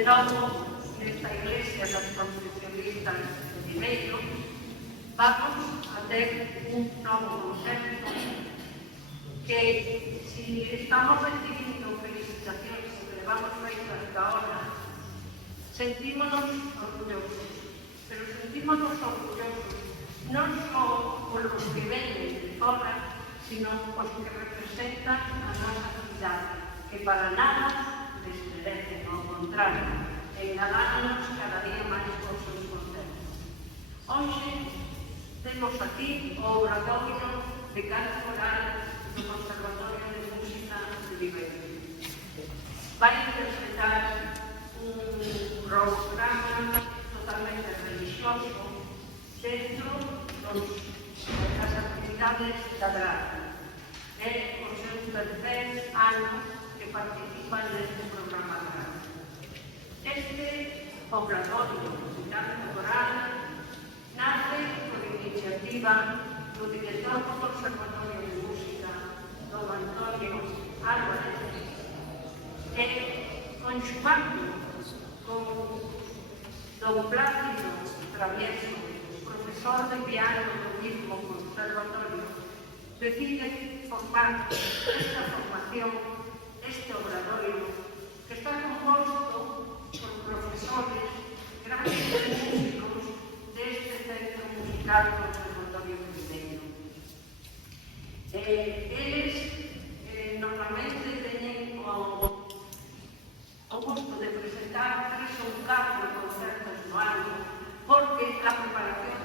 de novo, nesta iglesia das concepcionistas de Viveiro, vamos a ter un novo concepto que, si estamos recibindo felicitacións que levamos feito hasta ahora, sentímonos orgullosos, pero sentímonos orgullosos non só por os que venen de fora, sino os que representan a nosa cidade, que para nada desmerecen, ao contrario, engadámonos cada día máis por seus conceptos. Hoxe temos aquí o obradoiro de canto coral do Conservatorio de Música de Viveiro. Vai interpretar un programa totalmente religioso dentro das actividades da grada. É o seu tercer ano que participa neste programa grado. Este obradoiro de canto coral nace por iniciativa do director do Conservatorio de Música, don Antonio Álvarez, e conxugando con don Plácido Travieso, profesor de piano do mismo conservatorio, decide formar esta formación, este obradoiro, que está composto por profesores, grandes músicos deste centro musical do Conservatorio de Viveiro. Eles normalmente teñen o gusto de presentar 3 ou 4 concertos no ano, porque a preparación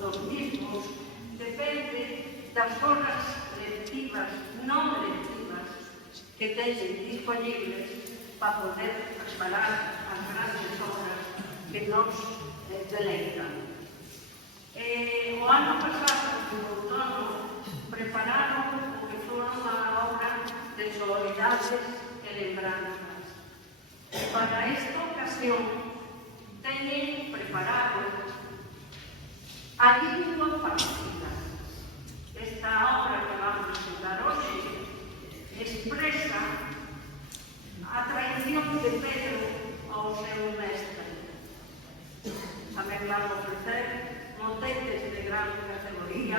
dos mismos depende das horas lectivas, non lectivas, que teñen disponibles para poder preparar as grandes obras que nos deleitan. O ano pasado, no outono, prepararon o que foron a obra de Soledades e Lembranzas. Para esta ocasión, teñen preparado a lingua partida. Esta obra que vamos a estudar hoxe expresa a traición de Pedro ao seu mestre. Tamén vamos a ofrecer motetes de gran categoría,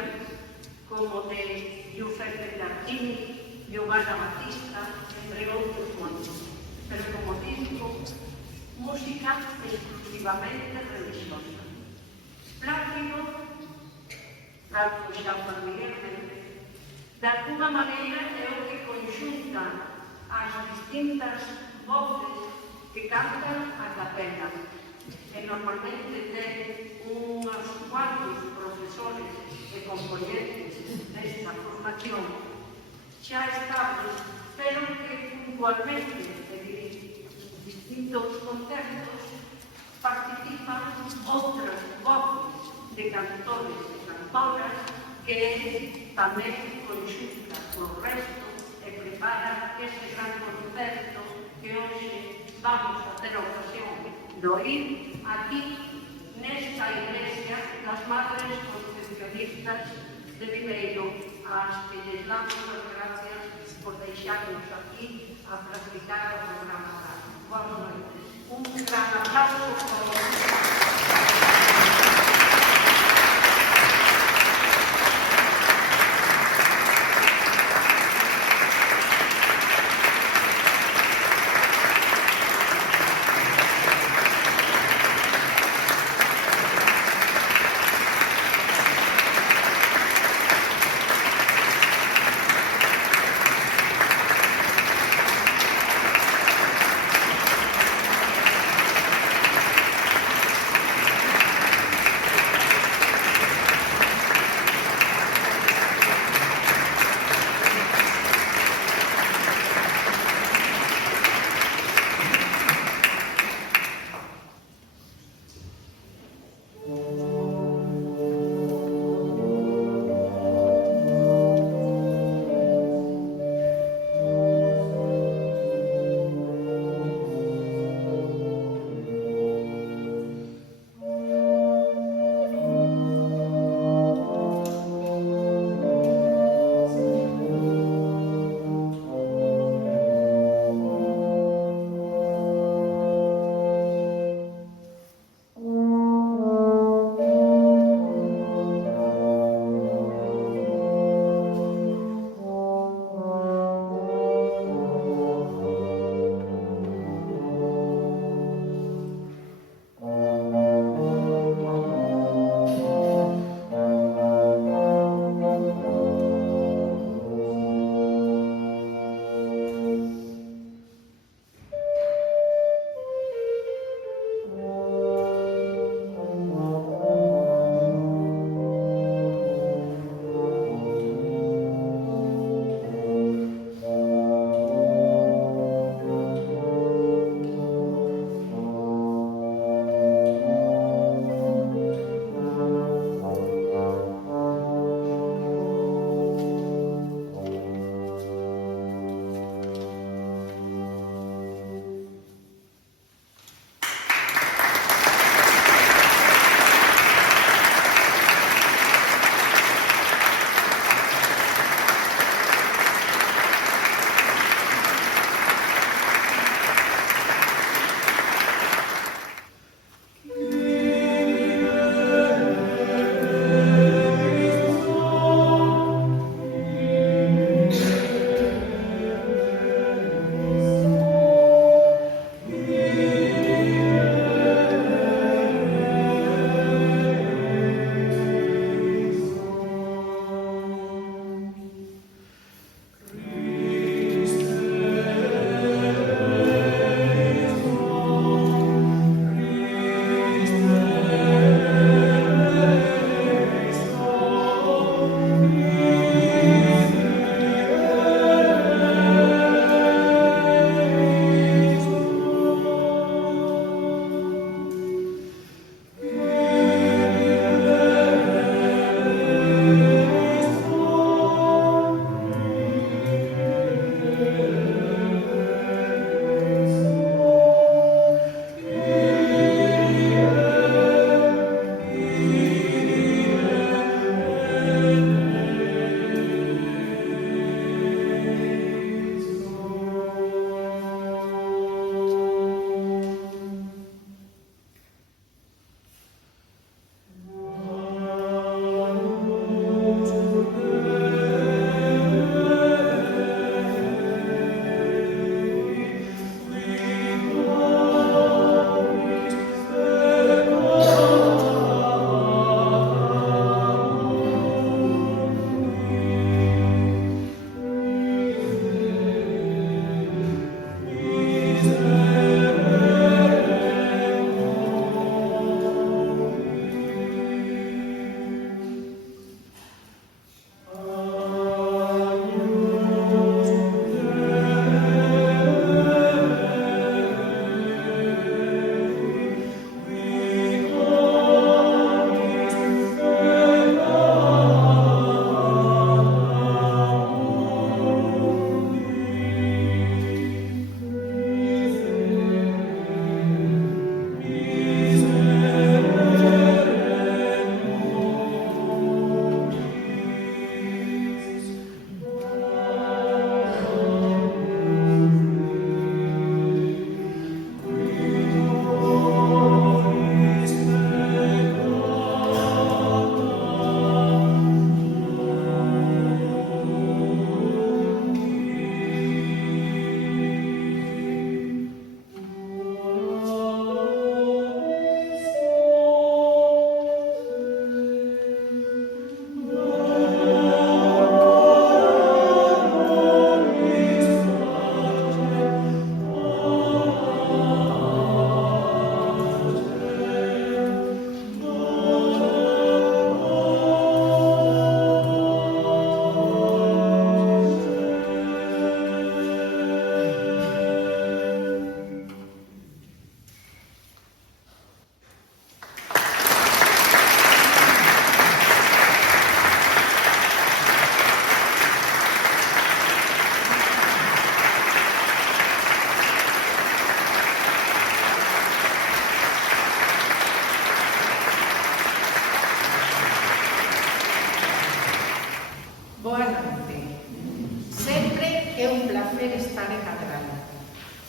como de Giuseppe Tartini, Giovanna Battista, entre outros moitos. Pero, como digo, música exclusivamente religiosa. Plácido, Franco xa familiarmente, de alguna maneira é o que conxunta as distintas voces que cantan a capela. E normalmente ten uns cuantos profesores e componentes desta formación xa estables, pero que puntualmente en distintos concertos participan outras voces de cantores e cantoras que tamén conxunta o resto e prepara este gran concerto que hoxe vamos a ter a ocasión de oír aquí nesta iglesia das Madres Concepcionistas de Viveiro, ás que lles damos as gracias por deixarnos aquí a practicar o programa. Boas noites. Un gran aplauso para vosotros.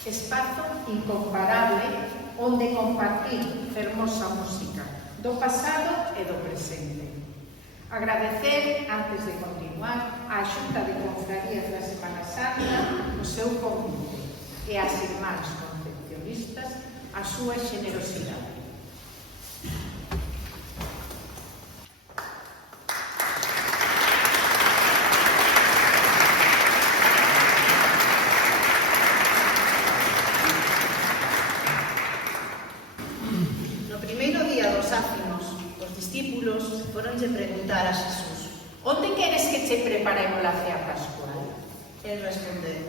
espazo incomparable onde compartir fermosa música do pasado e do presente. Agradecer, antes de continuar, á Xunta de Confrarías da Semana Santa o seu convite e ás irmáns concepcionistas a súa xenerosidade. Foronlle preguntar a Xesús: onde queres que che preparemos a cea pascual? El respondeu: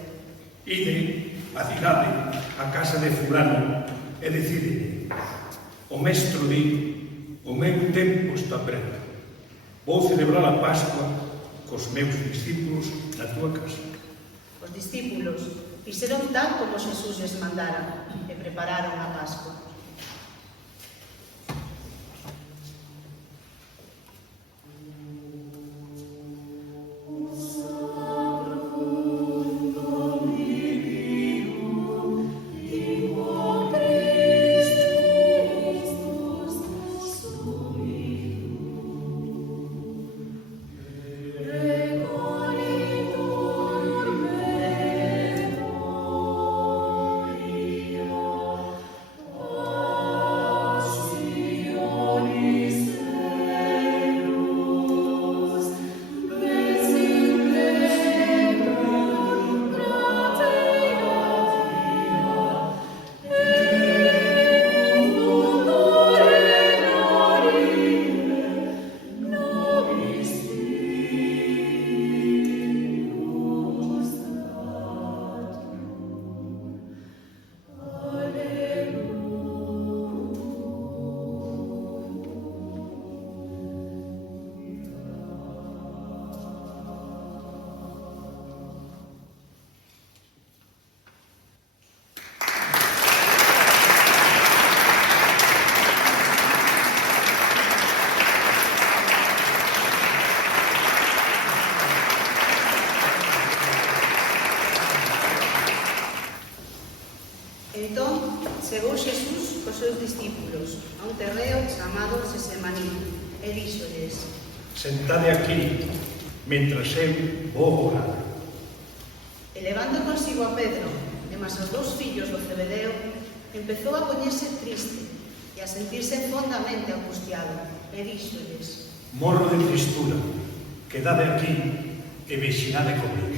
ide a cidade, a casa de fulano, e decide: o mestro di, o meu tempo está preto. Vou celebrar a Pascua cos meus discípulos na tua casa. Os discípulos fixeron tal como Xesús lles mandara e prepararon a Pascua. Entón, chegou Xesús cos seus discípulos a un terreo chamado Sesemaní e díxolles: sentade aquí, mentras eu vou orar. E levando consigo a Pedro e mas os dous fillos do Zebedeo, empezou a poñerse triste e a sentirse fondamente angustiado e díxolles: morro de tristura, quedade aquí e vexinade comigo.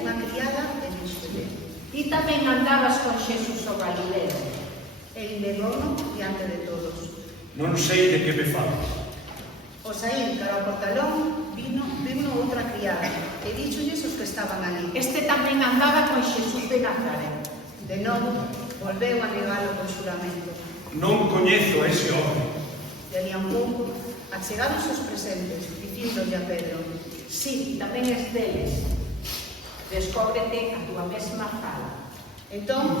unha criada e díxolle: Ti tamén andabas con Xesús o Galileo. el negouno diante de todos. Non sei de que me falas. Ao saír cara ao portalón, vino outra criada e díxolles os que estaban ali. Este tamén andaba con Xesús de Nazaret. De novo, volveu a negalo con xuramento. Non coñezo a ese home. De ali a un pouco, achegados os presentes, dicíndolle a Pedro: Sí, tamén es deles. Descóbrete a túa mesma fala. entón,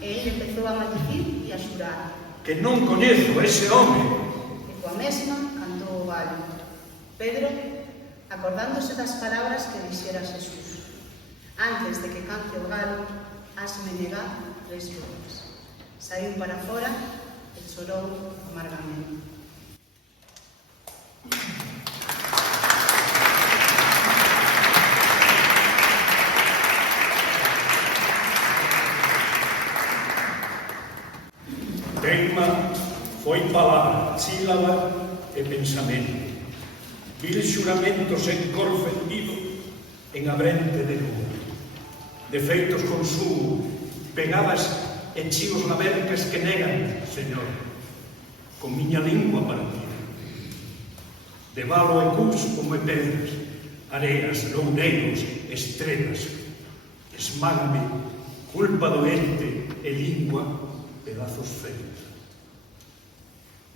ele empezou a maldicir e a xurar. Que non coñezo a ese home. E coa mesma cantou o gallo. Pedro, acordándose das palabras que dixera Xesús: antes de que cante o gallo, hasme negar 3 veces. Saiu para fora e chorou amargamente. Tenma foi palabra, sílaba e pensamento. Vil xuramentos en cor fendido en abrente de luz. Defeitos consumo, pegadas e chíos labercas que negan, Señor, con miña lingua partida. De valo e cus como e pedras, areas, loureiros, estrelas. Esmágame, culpa doente e lingua, pedazos feitos.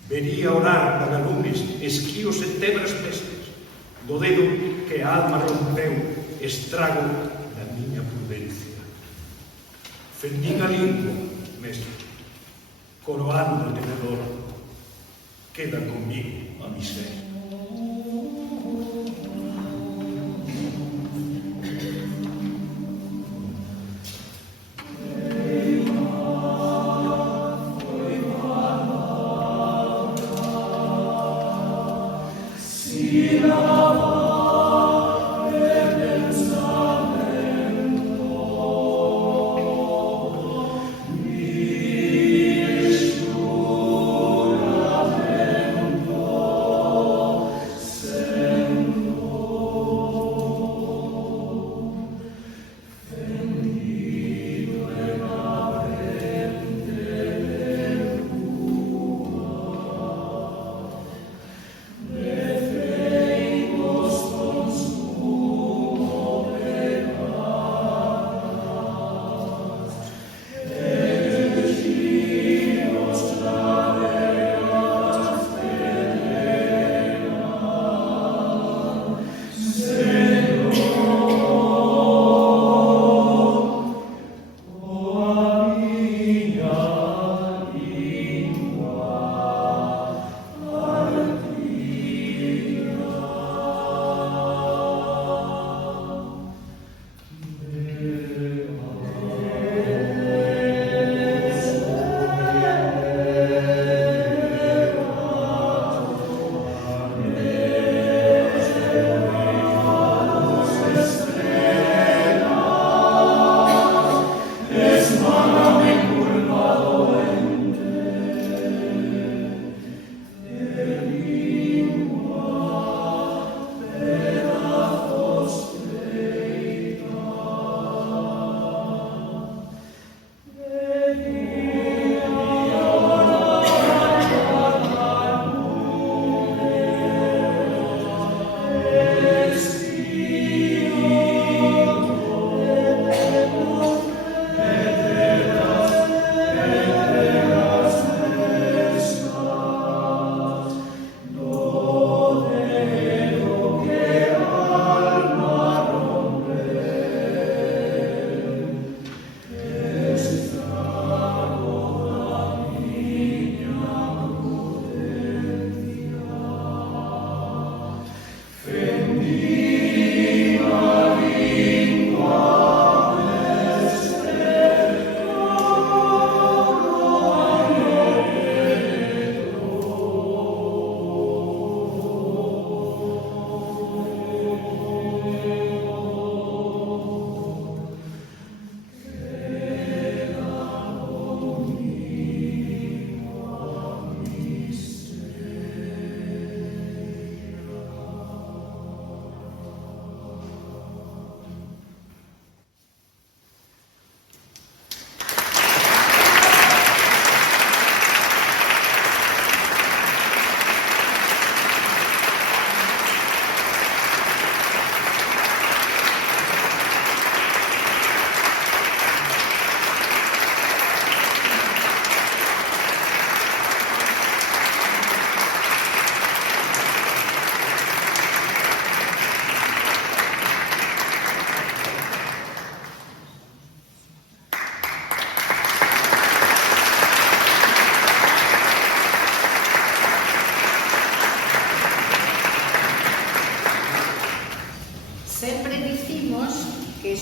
Vería orar vagalumes, esquíos e tebras pestes, do dedo que a alma rompeu, estrago da miña prudencia. Fendín a lingua, mestre, coroando o tenedor, queda comigo a miseria.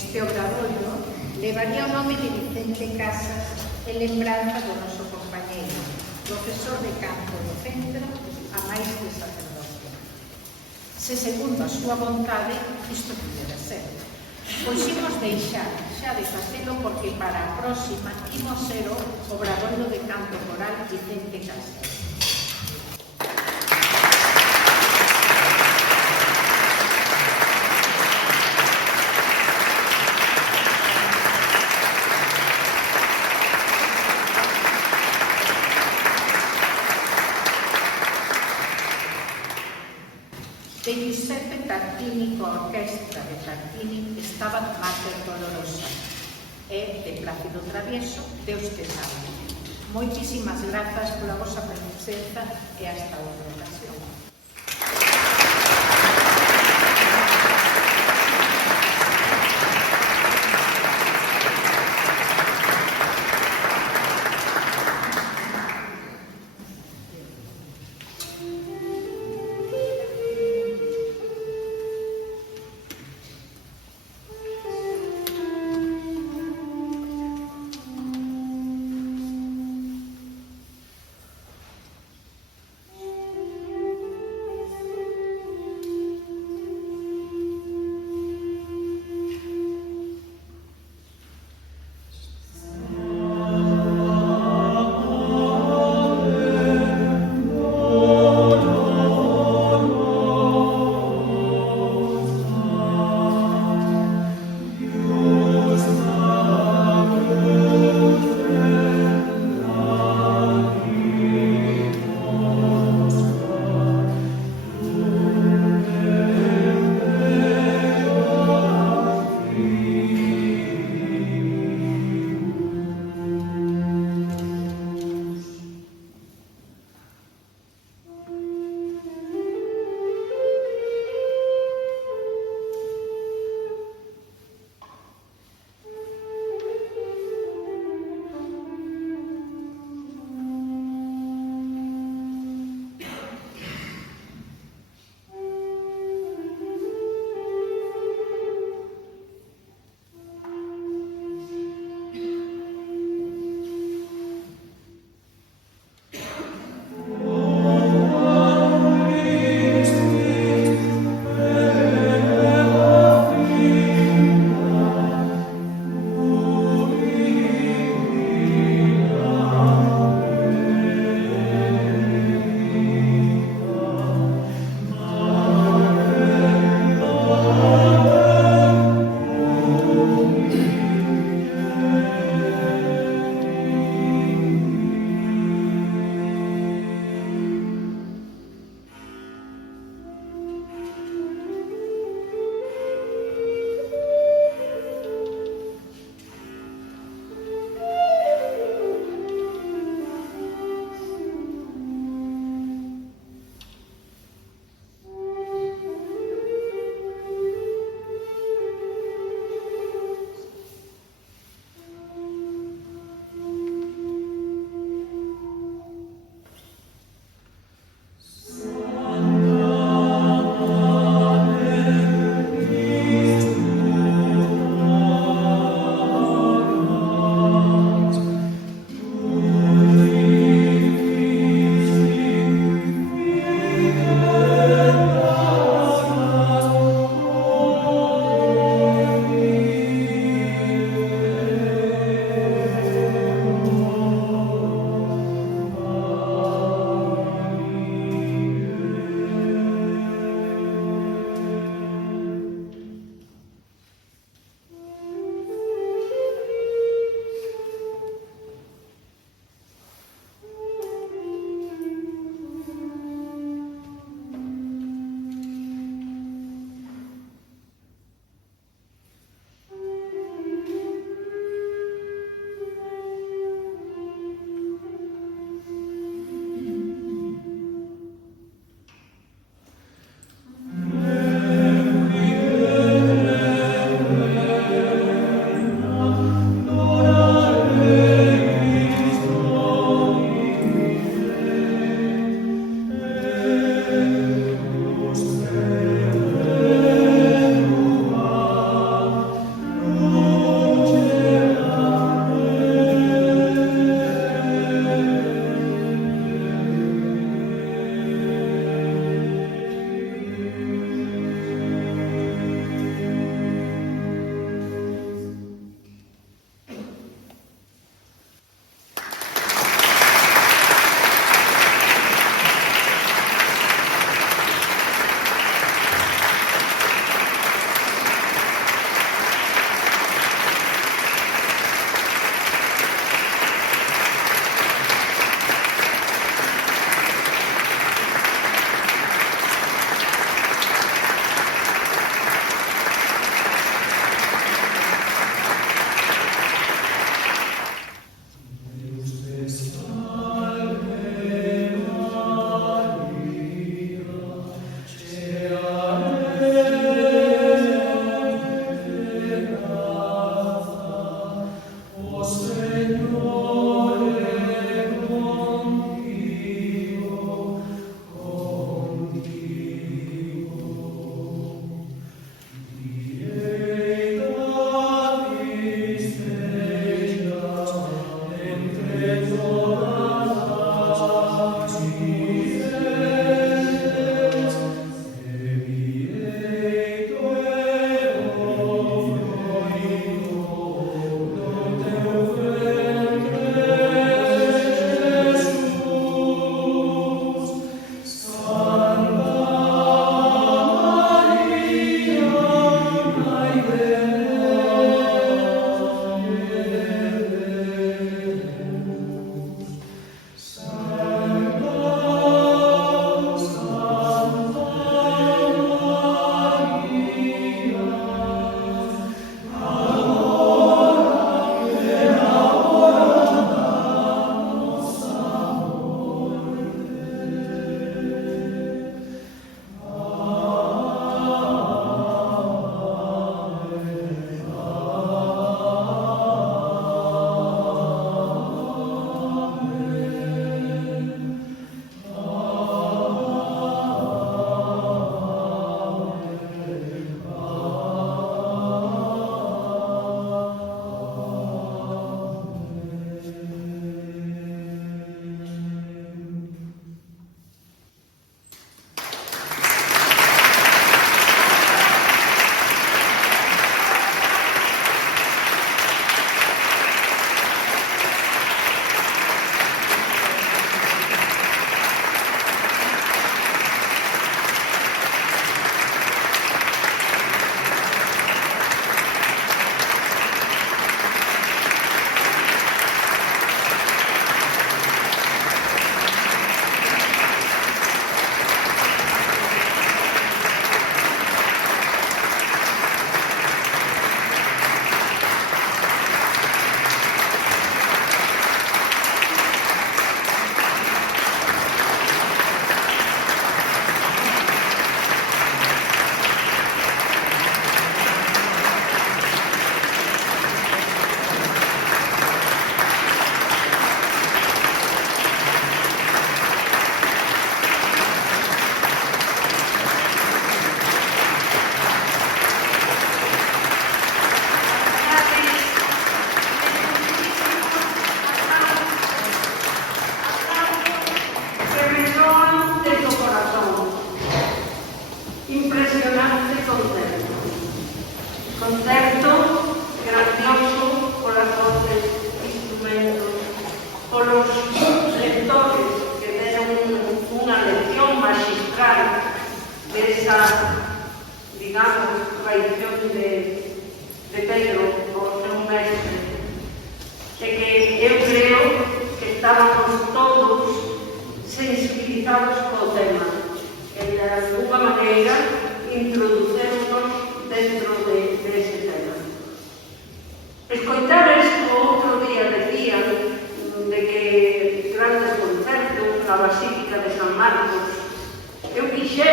Este obradoiro levaría o nome de Vicente Casas en lembranza do noso compañeiro, profesor de canto do centro, a máis de sacerdote. Se segundo a súa vontade, isto pudera ser. Pois imos deixar xa de facelo porque para a próxima imos ser o obradoiro de canto coral Vicente Casas. De Giuseppe Tarquini coa orquestra de Tarquini estaba Mater Dolorosa e de Plácido Travieso, Deus te salve. Moitísimas grazas pola vosa presenza e hasta outra ocasión.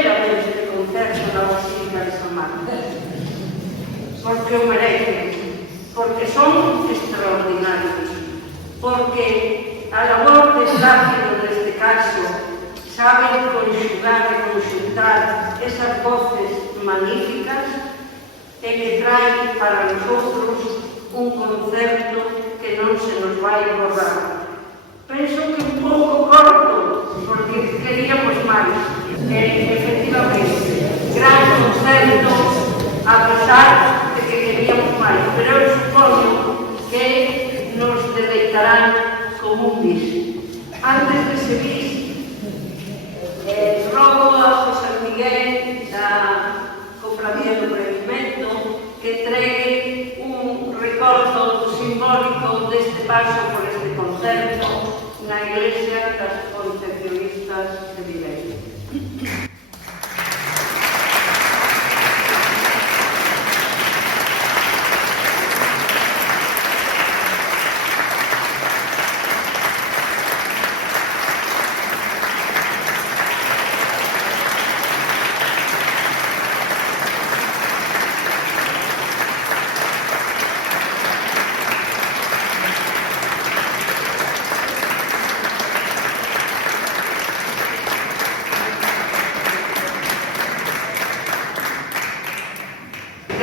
terceira vez que concerto na Basílica de San Marcos, porque o merecen, porque son extraordinarios, porque a labor de Sácilo neste caso saben conxugar e conxuntar esas voces magníficas e que traen para nosotros un concerto que non se nos vai borrar. Penso que un pouco corto, porque queríamos máis. Efectivamente, gran concerto, a pesar de que queríamos máis, pero eu supoño que nos deleitarán como un bis. Antes de seguir, rogo a José Miguel da Cofradía do Prendimento que entregue un recordo simbólico deste paso por este concerto na Iglesia das Concepcionistas de Viveiro.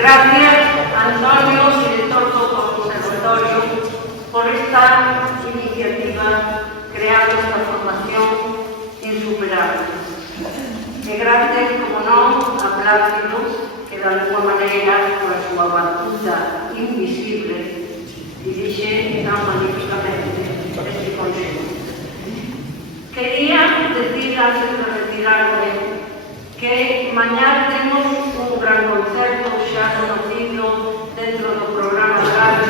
Gracias, Antonio, director do Conservatorio, por esta iniciativa creando esta formación insuperable. E gracias, como non, a Plácido, que de alguma maneira, con a súa batuta invisible, dirixe tan magníficamente este consejo. Quería decir, antes de retirarme, que mañá temos un gran concerto xa conocido dentro do programa de radio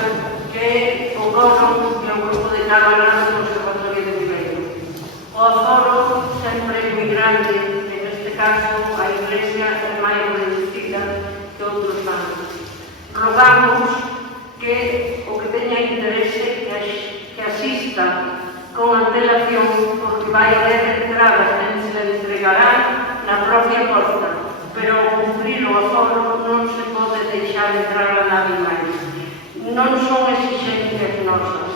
que é o coro e o grupo de cámara do Conservatorio de Viveiro. O aforo sempre é moi grande, e neste caso a Iglesia é máis reducida que outros anos. Rogamos que o que teña interese que asista con antelación, porque vai haber entradas que se le entregarán na propia porta, pero ao cumprir o aforo non se pode deixar entrar a nadie máis. Non son exixencias nosas,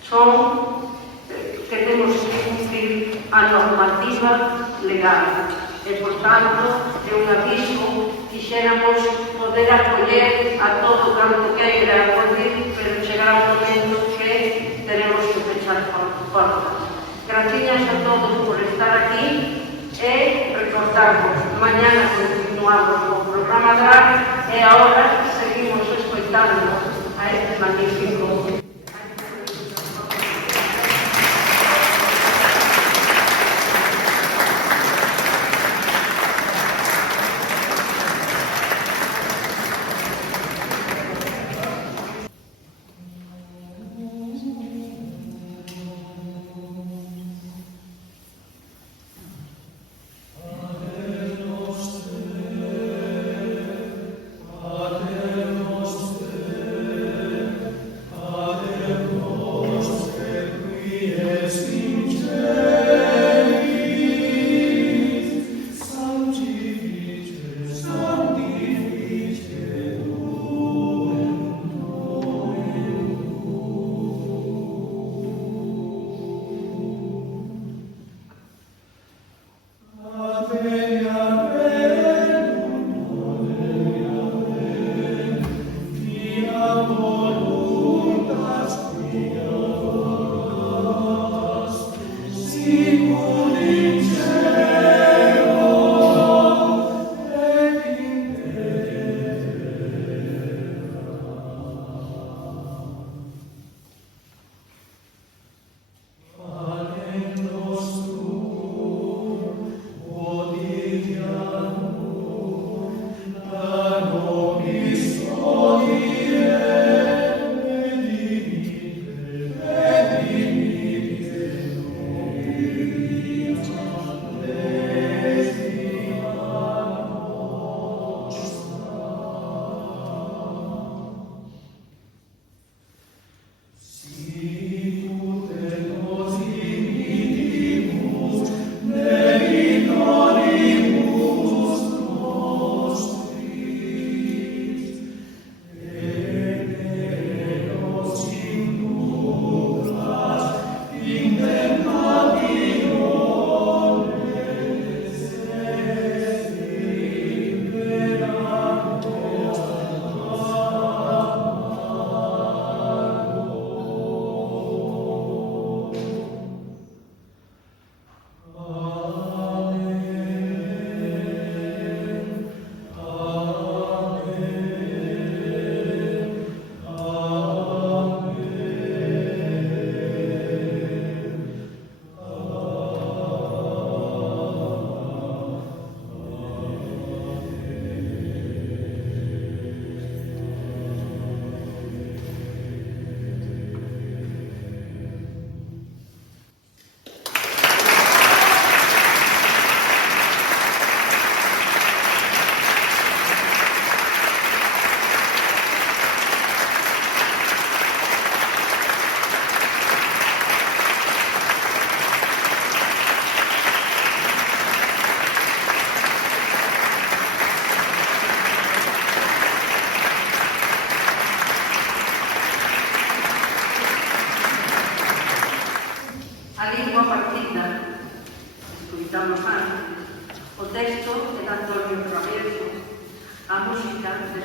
son que temos que cumprir a normativa legal. E, por tanto, é un aviso, quixéramos poder acoller a todo canto queira acudir, pero chegará un momento que teremos que pechar portas. Gracias a todos por estar aquí e recordarvos, mañana continuamos o programa de radio e agora seguimos escoitando a este magnífico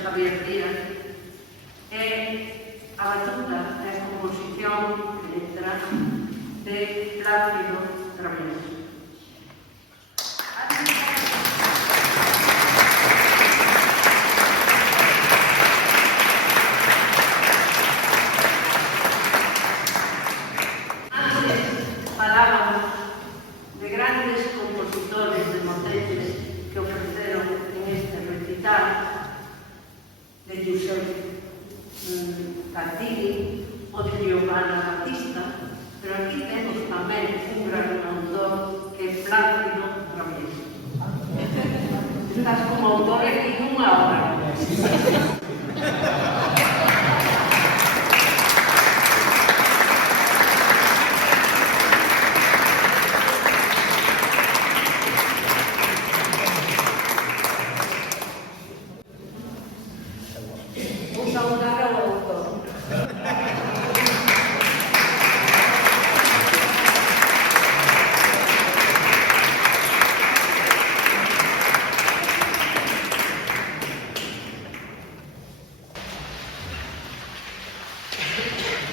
Javier Díaz, e a batuta e a composición e letra de Plácido Traveso. Falábamos de grandes compositores de motetes que ofreceron en este recital, de Giuseppe Tartini ou de Giovanna Battista, pero aquí temos tamén un gran autor que é Plácido Traveso. Estás como autor aquí nunha obra.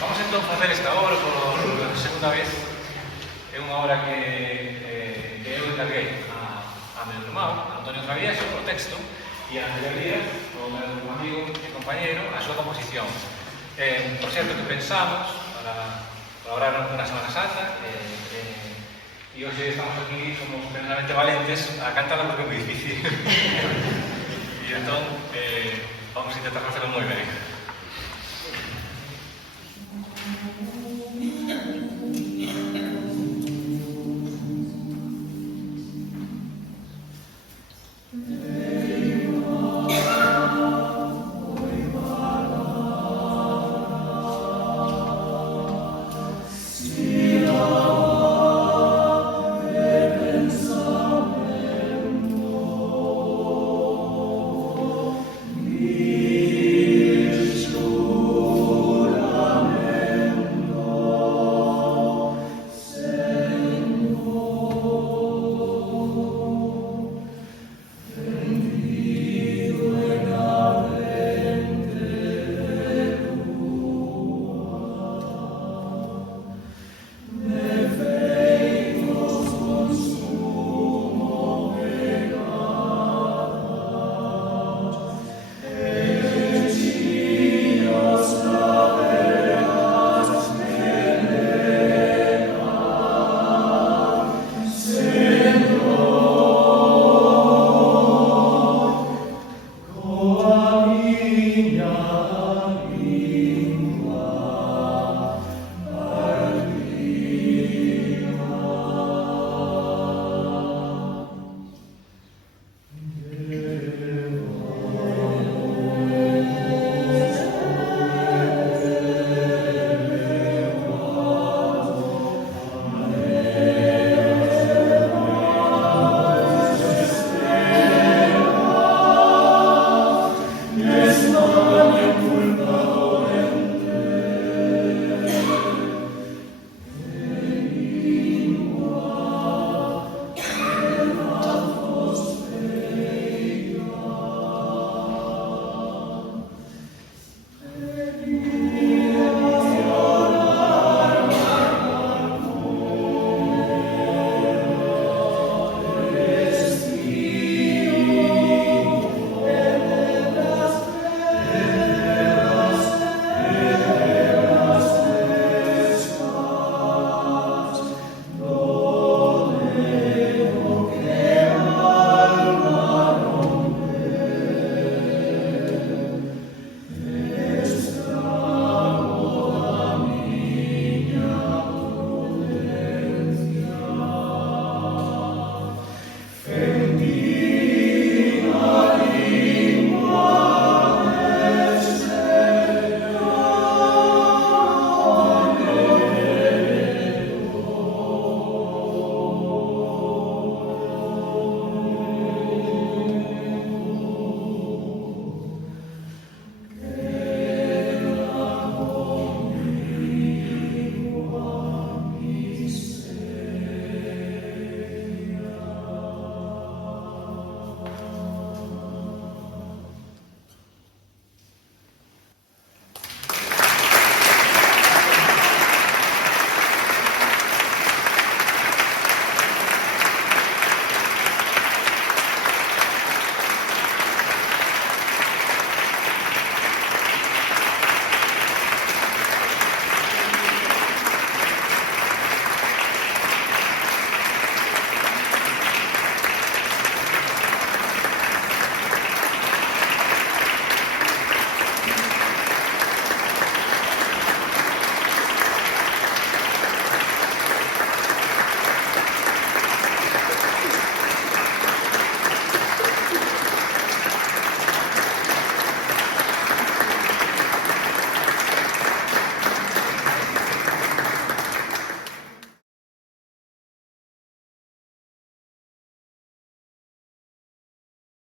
Vamos entón facer esta obra por segunda vez. É unha obra que eu encarguei a meu irmão, Antonio Travieso, o texto, e a Javier Díaz, o meu amigo e compañero, a súa composición. Un proxecto que pensamos para orar na Semana Santa e hoxe estamos aquí, somos plenamente valentes a cantarla porque é moi difícil. E entón vamos a intentar facelo moi ben.